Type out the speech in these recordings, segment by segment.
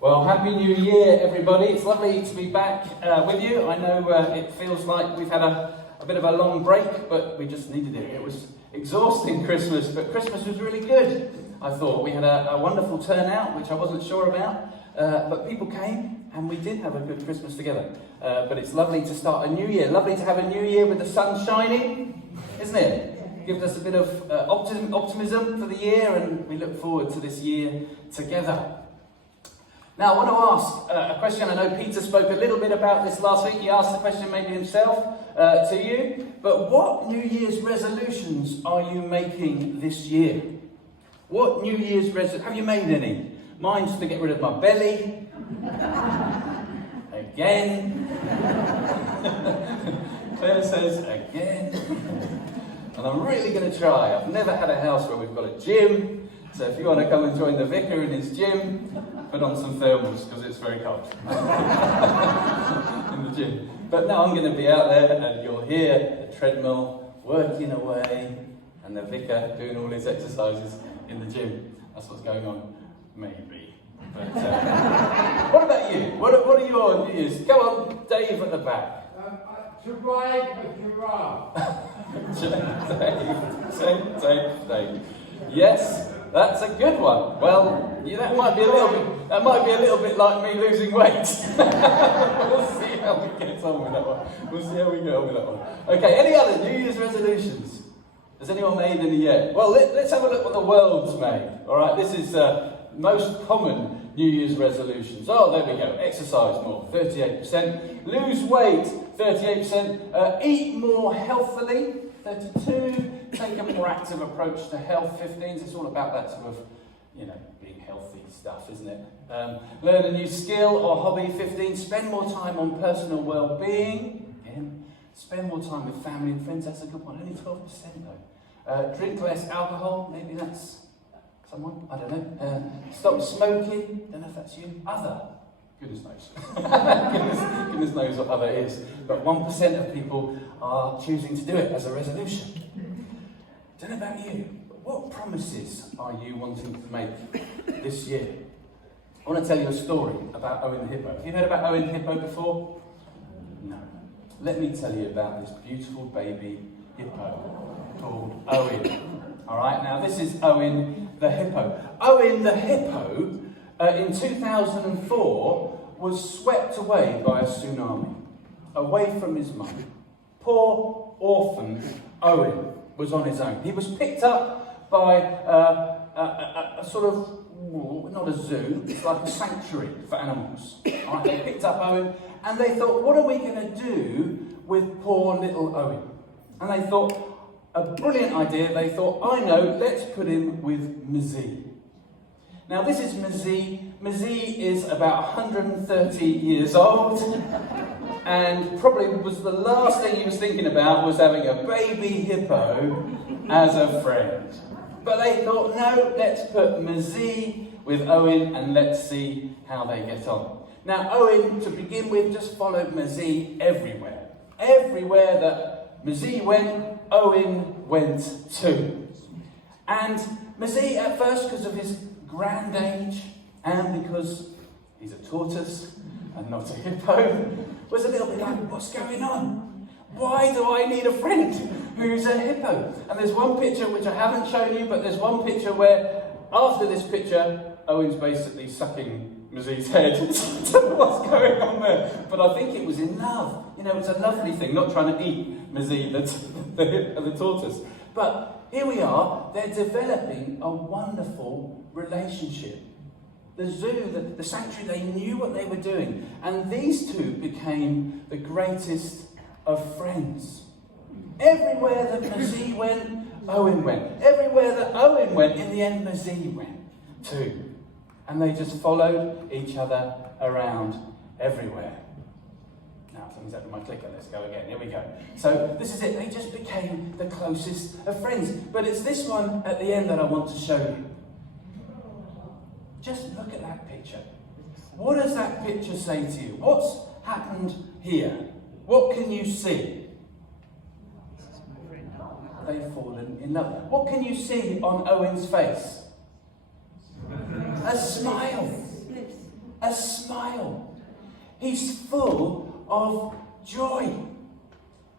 Well, Happy New Year, everybody. It's lovely to be back with you. I know it feels like we've had a bit of a long break, but we just needed it. It was exhausting Christmas, but Christmas was really good, I thought. We had a wonderful turnout, which I wasn't sure about, but people came, and we did have a good Christmas together. But it's lovely to start a new year. Lovely to have a new year with the sun shining, isn't it? Gives us a bit of optimism for the year, and we look forward to this year together. Now, I want to ask a question. I know Peter spoke a little bit about this last week. He asked the question maybe himself to you. But what New Year's resolutions are you making this year? What New Year's resolutions? Have you made any? Mine's to get rid of my belly. Again. Claire says again. And I'm really going to try. I've never had a house where we've got a gym. So if you want to come and join the vicar in his gym, put on some thermals because it's very cold in the gym. But no, I'm going to be out there and you'll hear the treadmill working away and the vicar doing all his exercises in the gym. That's what's going on, maybe. But what about you? What are your New Year's? Go on, Dave at the back. To ride a giraffe. Dave. Yes. That's a good one. Well, that might be a little bit like me losing weight. We'll see how we get on with that one. Okay, any other New Year's resolutions? Has anyone made any yet? Well, let's have a look what the world's made. All right, this is most common New Year's resolutions. Oh, there we go. Exercise more, 38%. Lose weight, 38%. Eat more healthily, 32%. Take a more active approach to health, 15%. It's all about that sort of, being healthy stuff, isn't it? Learn a new skill or hobby, 15%. Spend more time on personal well-being. Again, spend more time with family and friends. That's a good one. Only 12% though. Drink less alcohol. Maybe that's someone. I don't know. Stop smoking. Don't know if that's you. Other. Goodness knows. goodness knows what other is. But 1% of people are choosing to do it as a resolution. Don't know about you, but what promises are you wanting to make this year? I want to tell you a story about Owen the Hippo. Have you heard about Owen the Hippo before? No. Let me tell you about this beautiful baby hippo called Owen. All right, now this is Owen the Hippo. Owen the Hippo, in 2004, was swept away by a tsunami, away from his mum. Poor orphan Owen was on his own. He was picked up by a sort of, not a zoo, it's like a sanctuary for animals. Right? They picked up Owen and they thought, what are we going to do with poor little Owen? And they thought, a brilliant idea, they thought, I know, let's put him with Mzee. Now this is Mzee. Mzee is about 130 years old. And probably was the last thing he was thinking about was having a baby hippo as a friend. But they thought, no, let's put Mzee with Owen and let's see how they get on. Now, Owen, to begin with, just followed Mzee everywhere. Everywhere that Mzee went, Owen went too. And Mzee, at first, because of his grand age and because he's a tortoise and not a hippo, was a little bit like, what's going on? Why do I need a friend who's a hippo? And there's one picture which I haven't shown you, but there's one picture where, after this picture, Owen's basically sucking Mzee's head. I don't know what's going on there. But I think it was in love. It was a lovely thing, not trying to eat Mzee, the tortoise. But here we are, they're developing a wonderful relationship. The zoo, the sanctuary, they knew what they were doing. And these two became the greatest of friends. Everywhere that Mzee went, Owen went. Everywhere that Owen went, in the end, Mzee went too. And they just followed each other around everywhere. Now, something's happened to my clicker. Let's go again. Here we go. So this is it. They just became the closest of friends. But it's this one at the end that I want to show you. Just look at that picture. What does that picture say to you? What's happened here? What can you see? They've fallen in love. What can you see on Owen's face? A smile. a smile. He's full of joy.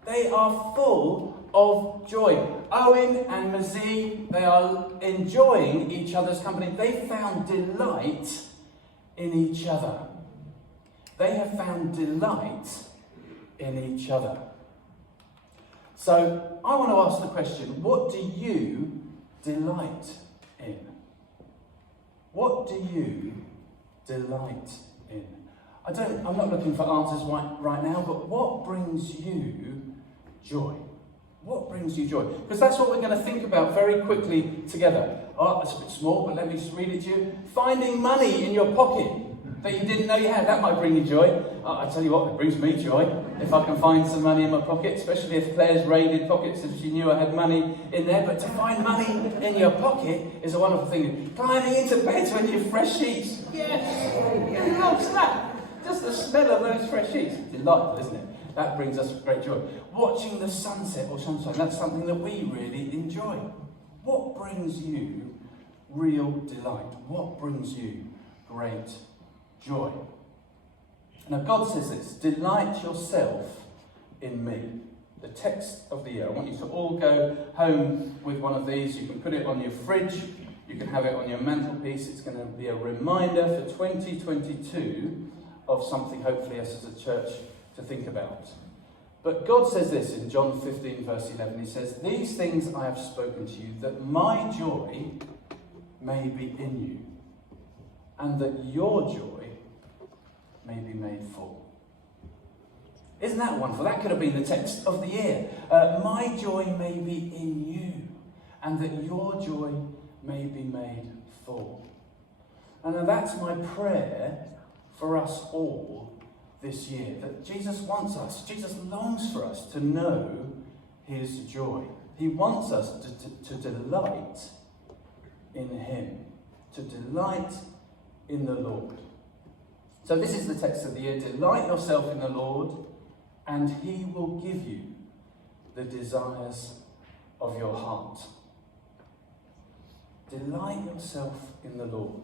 They are full of joy. Owen and Mazee, they are enjoying each other's company. They found delight in each other. They have found delight in each other. So I want to ask the question, what do you delight in? What do you delight in? I'm not looking for answers right now, but what brings you joy? What brings you joy? Because that's what we're going to think about very quickly together. Oh, that's a bit small, but let me just read it to you. Finding money in your pocket that you didn't know you had, that might bring you joy. I tell you what, it brings me joy. If I can find some money in my pocket, especially if Claire's raided pockets and she knew I had money in there. But to find money in your pocket is a wonderful thing. Climbing into bed when you've fresh sheets. Yes! Who loves that? Just the smell of those fresh sheets. Delightful, isn't it? That brings us great joy. Watching the sunset or sunshine, that's something that we really enjoy. What brings you real delight? What brings you great joy? Now God says this, delight yourself in me. The text of the year. I want you to all go home with one of these. You can put it on your fridge. You can have it on your mantelpiece. It's going to be a reminder for 2022 of something hopefully us as a church to think about. But God says this in John 15 verse 11. He says, these things I have spoken to you, that my joy may be in you, and that your joy may be made full. Isn't that wonderful? That could have been the text of the year. My joy may be in you, and that your joy may be made full. And that's my prayer for us all this year, that Jesus wants us, Jesus longs for us to know his joy. He wants us to delight in him, to delight in the Lord. So this is the text of the year. Delight yourself in the Lord, and he will give you the desires of your heart. Delight yourself in the Lord.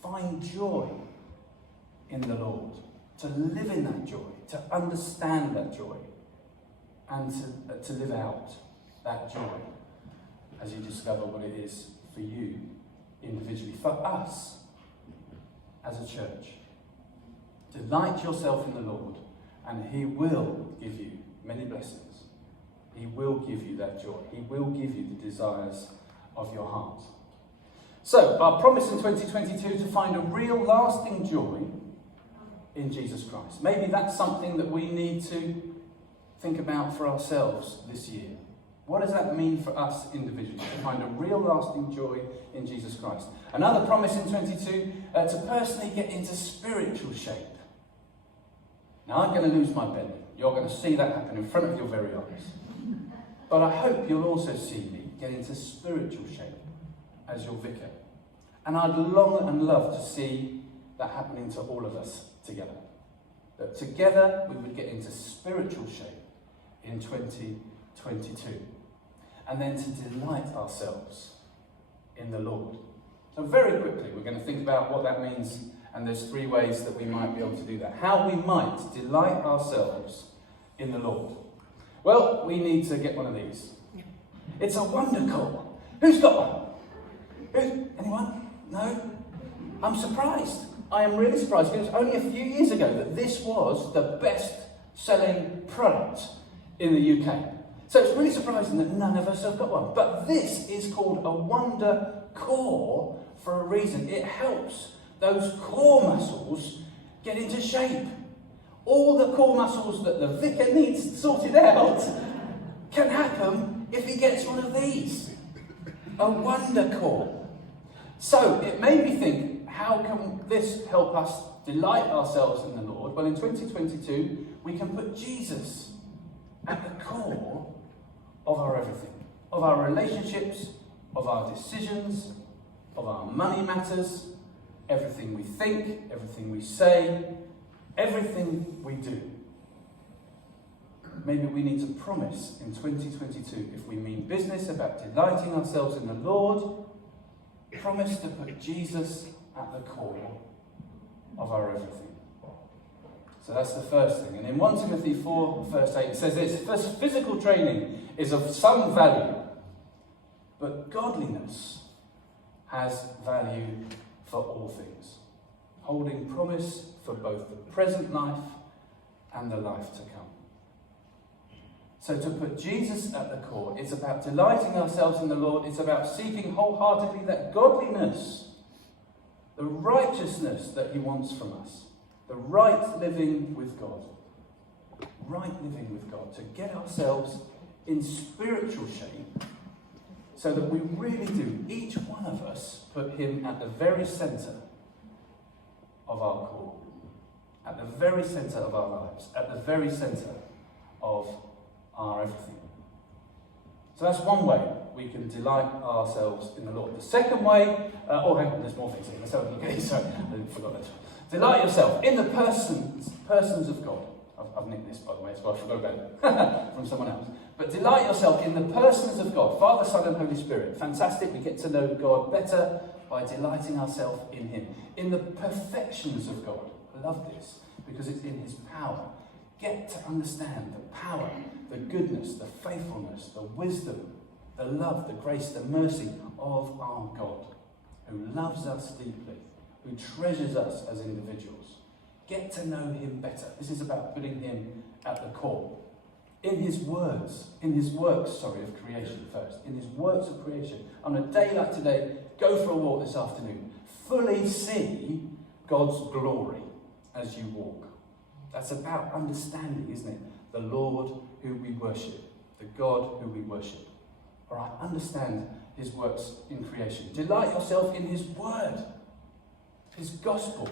Find joy in the Lord. To live in that joy, to understand that joy, and to live out that joy as you discover what it is for you individually, for us as a church. Delight yourself in the Lord, and he will give you many blessings. He will give you that joy. He will give you the desires of your heart. So, our promise in 2022 to find a real lasting joy in Jesus Christ. Maybe that's something that we need to think about for ourselves this year. What does that mean for us individually? To find a real lasting joy in Jesus Christ. Another promise in 22, to personally get into spiritual shape. Now I'm going to lose my belly. You're going to see that happen in front of your very eyes. But I hope you'll also see me get into spiritual shape as your vicar. And I'd long and love to see that happening to all of us together. That together we would get into spiritual shape in 2022. And then to delight ourselves in the Lord. So very quickly we're going to think about what that means, and there's 3 ways that we might be able to do that. How we might delight ourselves in the Lord. Well, we need to get one of these. It's a wonder call. Who's got one? Anyone? No? I'm surprised. I am really surprised. It was only a few years ago that this was the best-selling product in the UK. So it's really surprising that none of us have got one. But this is called a wonder core for a reason. It helps those core muscles get into shape. All the core muscles that the vicar needs sorted out can happen if he gets one of these. A wonder core. So it made me think, how can this help us delight ourselves in the Lord? Well, in 2022, we can put Jesus at the core of our everything. Of our relationships, of our decisions, of our money matters, everything we think, everything we say, everything we do. Maybe we need to promise in 2022, if we mean business about delighting ourselves in the Lord, promise to put Jesus at the core of our everything. So that's the first thing. And in 1 Timothy 4, verse 8, it says this: first, physical training is of some value, but godliness has value for all things, holding promise for both the present life and the life to come. So to put Jesus at the core, it's about delighting ourselves in the Lord. It's about seeking wholeheartedly that godliness, the righteousness that he wants from us, the right living with God. Right living with God. To get ourselves in spiritual shape so that we really do, each one of us, put him at the very centre of our core. At the very centre of our lives. At the very centre of our everything. So that's one way we can delight ourselves in the Lord. The second way, hang on, there's more things here. Let's have a look at it. Sorry, I forgot that. Delight yourself in the persons of God. I've nicked this, by the way, so I forgot about it from someone else. But delight yourself in the persons of God, Father, Son, and Holy Spirit. Fantastic, we get to know God better by delighting ourselves in him. In the perfections of God. I love this, because it's in his power. Get to understand the power, the goodness, the faithfulness, the wisdom, the love, the grace, the mercy of our God, who loves us deeply, who treasures us as individuals. Get to know him better. This is about putting him at the core. In his works of creation first. In his works of creation. On a day like today, go for a walk this afternoon. Fully see God's glory as you walk. That's about understanding, isn't it? The Lord who we worship. The God who we worship. All right, understand his works in creation. Delight yourself in his word. His gospel.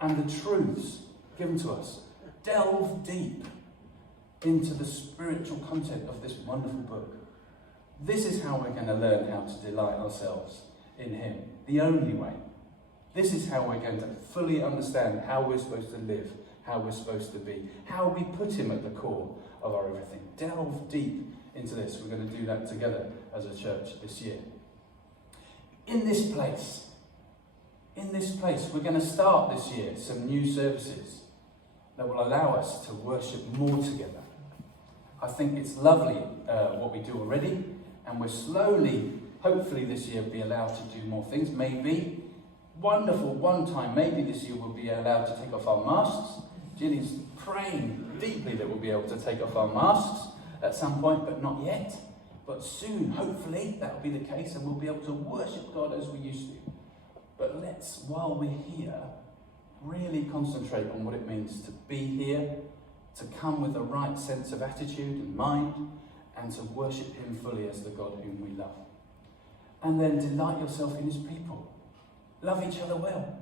And the truths given to us. Delve deep into the spiritual content of this wonderful book. This is how we're going to learn how to delight ourselves in him. The only way. This is how we're going to fully understand how we're supposed to live, how we're supposed to be, how we put him at the core of our everything. Delve deep into this. We're going to do that together as a church this year. In this place, we're going to start this year some new services that will allow us to worship more together. I think it's lovely what we do already, and we're slowly, hopefully this year, be allowed to do more things. Maybe, wonderful one time, maybe this year we'll be allowed to take off our masks. Ginny's praying deeply that we'll be able to take off our masks at some point, but not yet. But soon, hopefully, that will be the case, and we'll be able to worship God as we used to. But let's, while we're here, really concentrate on what it means to be here, to come with the right sense of attitude and mind, and to worship him fully as the God whom we love. And then delight yourself in his people. Love each other well.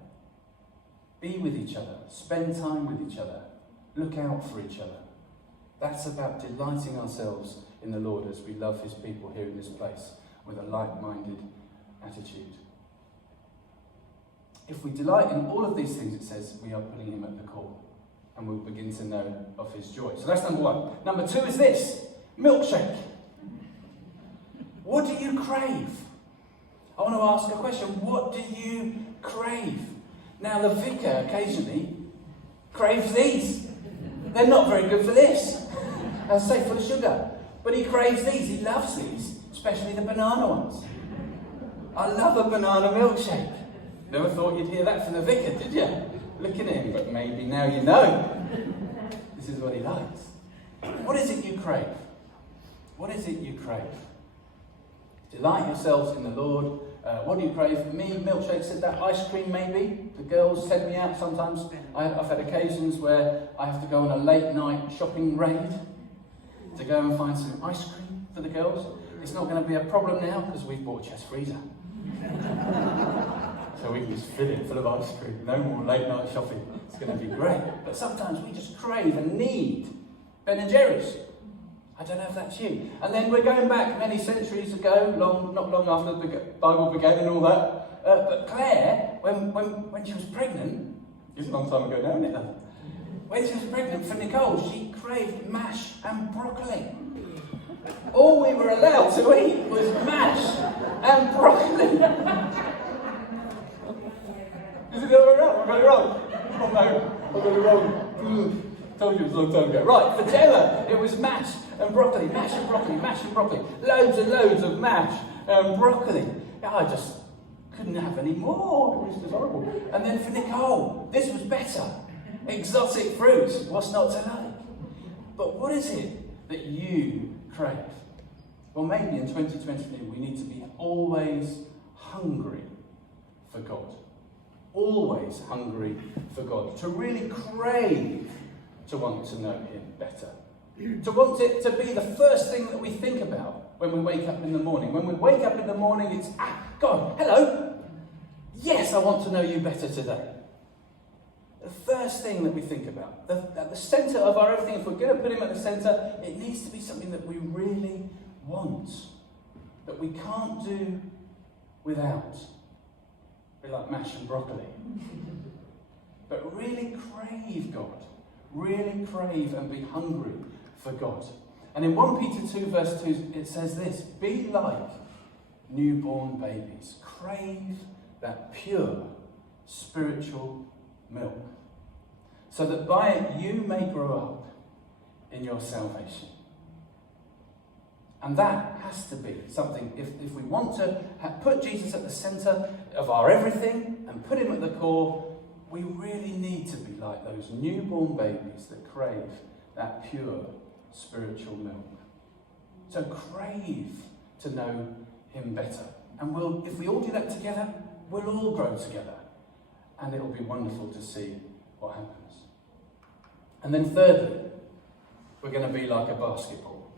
Be with each other. Spend time with each other. Look out for each other. That's about delighting ourselves in the Lord as we love his people here in this place with a like-minded attitude. If we delight in all of these things, it says, we are putting him at the core. And we'll begin to know of his joy. So that's number one. Number two is this. Milkshake. What do you crave? I want to ask a question. What do you crave? Now, the vicar occasionally craves these. They're not very good for this. They're so full of sugar. But he craves these. He loves these, especially the banana ones. I love a banana milkshake. Never thought you'd hear that from the vicar, did you? Looking at him, but maybe now you know. This is what he likes. What is it you crave? What is it you crave? Delight yourselves in the Lord. What do you crave? For me, milkshakes said that. Ice cream, maybe. The girls send me out sometimes. I've had occasions where I have to go on a late night shopping raid to go and find some ice cream for the girls. It's not going to be a problem now because we've bought a chest freezer. So we can just fill it full of ice cream. No more late night shopping. It's going to be great. But sometimes we just crave and need Ben & Jerry's. I don't know if that's you. And then we're going back many centuries ago, not long after the Bible began and all that. But Claire, when she was pregnant, it's a long time ago now, isn't it? When she was pregnant for Nicole, she craved mash and broccoli. All we were allowed to eat was mash and broccoli. Is it the other way around? I've got it wrong. Oh no, I got it wrong. Told you it was a long time ago. Right, for Gemma, it was mash and broccoli, mash and broccoli, mash and broccoli. Loads and loads of mash and broccoli. I just couldn't have any more. It was just horrible. And then for Nicole, this was better. Exotic fruits. What's not to like? But what is it that you crave? Well, maybe in 2023 we need to be always hungry for God. Always hungry for God. To really crave to want to know Him better. To want it to be the first thing that we think about when we wake up in the morning. When we wake up in the morning, it's, God, hello. Yes, I want to know you better today. The first thing that we think about. At the centre of our everything, if we're going to put Him at the centre, it needs to be something that we really want. That we can't do without. A bit like mash and broccoli. But really crave God. Really crave and be hungry for God. And in 1 Peter 2 verse 2 it says this: be like newborn babies. Crave that pure spiritual milk, so that by it you may grow up in your salvation. And that has to be something, if we want to put Jesus at the centre of our everything and put Him at the core, we really need to be like those newborn babies that crave that pure spiritual milk. So crave to know Him better. And if we all do that together, we'll all grow together. And it'll be wonderful to see what happens. And then thirdly, we're going to be like a basketball.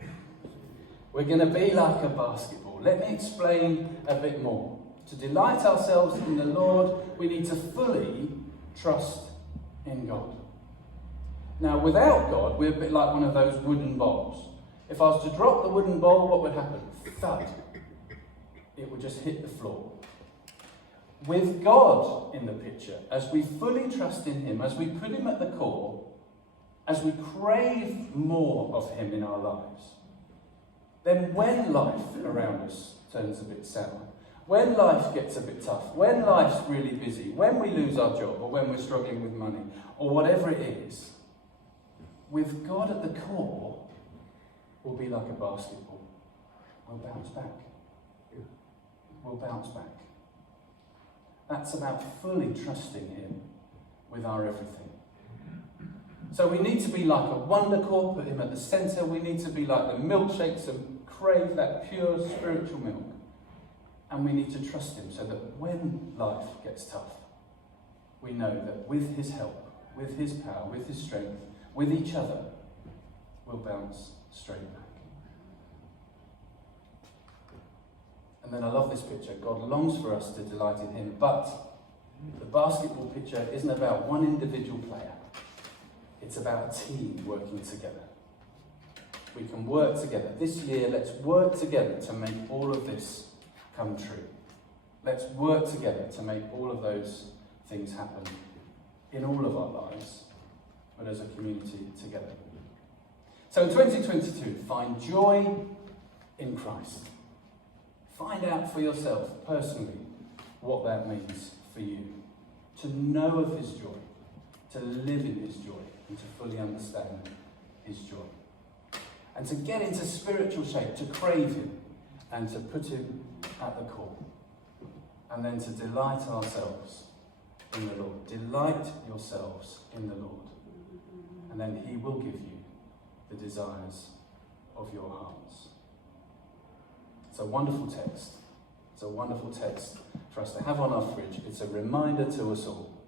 We're going to be like a basketball. Let me explain a bit more. To delight ourselves in the Lord, we need to fully trust in God. Now, without God, we're a bit like one of those wooden bowls. If I was to drop the wooden bowl, what would happen? Thud. It would just hit the floor. With God in the picture, as we fully trust in Him, as we put Him at the core, as we crave more of Him in our lives, then when life around us turns a bit sour, when life gets a bit tough, when life's really busy, when we lose our job, or when we're struggling with money, or whatever it is, with God at the core, we'll be like a basketball. We'll bounce back. We'll bounce back. That's about fully trusting Him with our everything. So we need to be like a wonder core, put Him at the centre. We need to be like the milkshakes and crave that pure spiritual milk. And we need to trust Him so that when life gets tough, we know that with His help, with His power, with His strength, with each other, we'll bounce straight back. And then I love this picture. God longs for us to delight in Him, but the basketball picture isn't about one individual player. It's about a team working together. We can work together. This year, let's work together to make all of this come true. Let's work together to make all of those things happen in all of our lives, but as a community together. So in 2022, find joy in Christ. Find out for yourself personally what that means for you. To know of His joy, to live in His joy, and to fully understand His joy. And to get into spiritual shape, to crave Him, and to put Him at the core. And then to delight ourselves in the Lord. Delight yourselves in the Lord. And then He will give you the desires of your hearts. It's a wonderful text. It's a wonderful text for us to have on our fridge. It's a reminder to us all,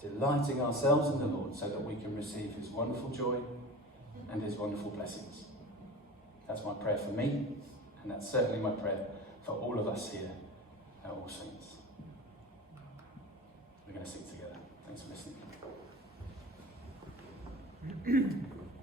delighting ourselves in the Lord so that we can receive His wonderful joy and His wonderful blessings. That's my prayer for me, and that's certainly my prayer for all of us here at All Saints. We're going to sing together. Thanks for listening.